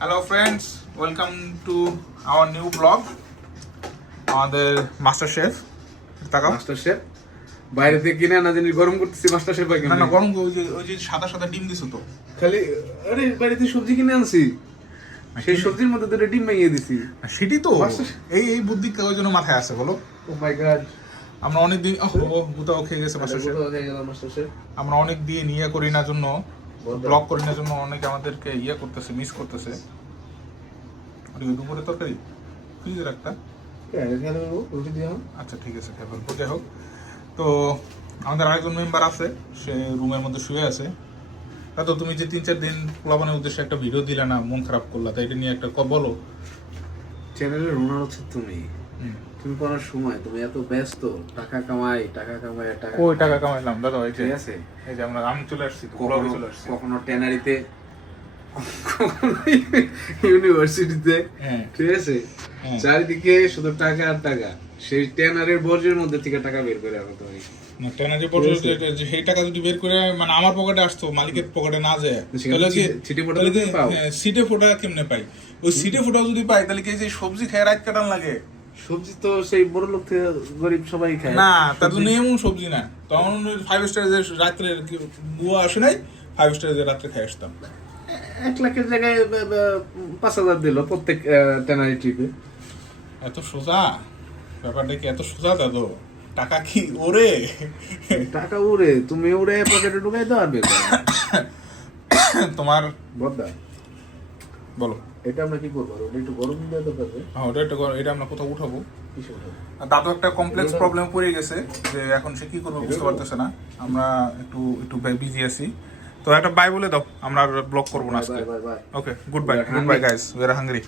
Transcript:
Hello friends, welcome to our new blog. আমাদের master chef তাকাও। Master chef বাইরে থেকে কিনে আনা জিনিস গরম করতেছি। মাস্টার শেফ ভাই না না, গরম ওই যে সাদা সাদা ডিম দিছো তো। খালি আরে বাইরে থেকে সবজি কিনে আনছি, সেই সবজির মধ্যে দুটো ডিম ভেঙে দিছি। সেটি তো এই বুদ্ধি ওই জন্য মাথায় আসে বলো। ও মাই গড, আমরা অনেক দিন গুতাও খেয়ে গেছে মাস্টার শেফ। মাস্টার শেফ আমরা অনেক দিন ইয়ে করি না জন্য, ব্লগ করি না জন্য অনেকে আমাদেরকে ইয়ে করতেছে, মিস করতেছে। দুপুরে তরকারি ফ্রিজের একটা, রুটি দিয়ে আচ্ছা ঠিক আছে, খেয়ে ফেলবো। যাই হোক, তো আমাদের আরেকজন মেম্বার আছে, সে রুমের মধ্যে শুয়ে আছে। তো তুমি যে 3-4 দিন পোলাপানের উদ্দেশ্যে একটা ভিডিও দিলে না, মন খারাপ করলা, তাই এটা নিয়ে একটা বলো। চ্যানেলের ওনার হচ্ছে তুমি। তুমি করার সময় তুমি এত ব্যস্ত, টাকা কামাই টাকা কই টাকা কামাইলাম দাদা? এই যে ঠিক আছে, এই যে আমি চলে আসছি, ব্লগে চলে আসছি। কখনো ট্যানারিতে, ইউনিভার্সিটিতে, ঠিক আছে, চারিদিকে শুধু টাকা আর টাকা। সেই ট্যানারের বর্জ্যের মধ্যে থেকে টাকা বের করে আনো তুমি। সেই টাকা যদি বের করে মানে আমার পকেটে আসতো, মালিকের পকেটে না যায়, সিটে ফোটা কেমনে পাই? ওই সিটে ফোটা যদি পাই তাহলে কি যে সবজি খেয়ে রাত কাটান লাগে? সবজি তো সেই বড় লোক থেকে গরিব সবাই খায় না, তার জন্য এমন সবজি না। তখন 5 স্টারে যে রাত্রে বুয়া আসে নাই, 5 স্টারে যে রাত্রে খাই আসতাম। 1 লাখের জায়গায় 5,000 দিল প্রত্যেক ট্যানারি ট্রিপে। এত সোজা ব্যাপারটা? কি এত সোজা দাদু? টাকা কি ওরে? টাকা উড়ে, তুমি উড়ে পকেটে ঢুকাই দাও আর বের করো। তোমার বদ্দা বলো, এটা আমরা কি করবো? ওটা একটু গরম দিয়ে দাও পারবে। হ্যাঁ ওটা একটা এটা আমরা কোথাও উঠাবো। কিসে উঠাবো? আর দাদু একটা কমপ্লেক্স প্রবলেম পড়ে গেছে, যে এখন সে কি করবে বুঝতে পারতেছে না। আমরা একটু একটু বিজি আছি, তো একটা বাই বলে দাও, আমরা ব্লগ করবো না আজকে। Bye bye. Okay, good bye guys, we are hungry.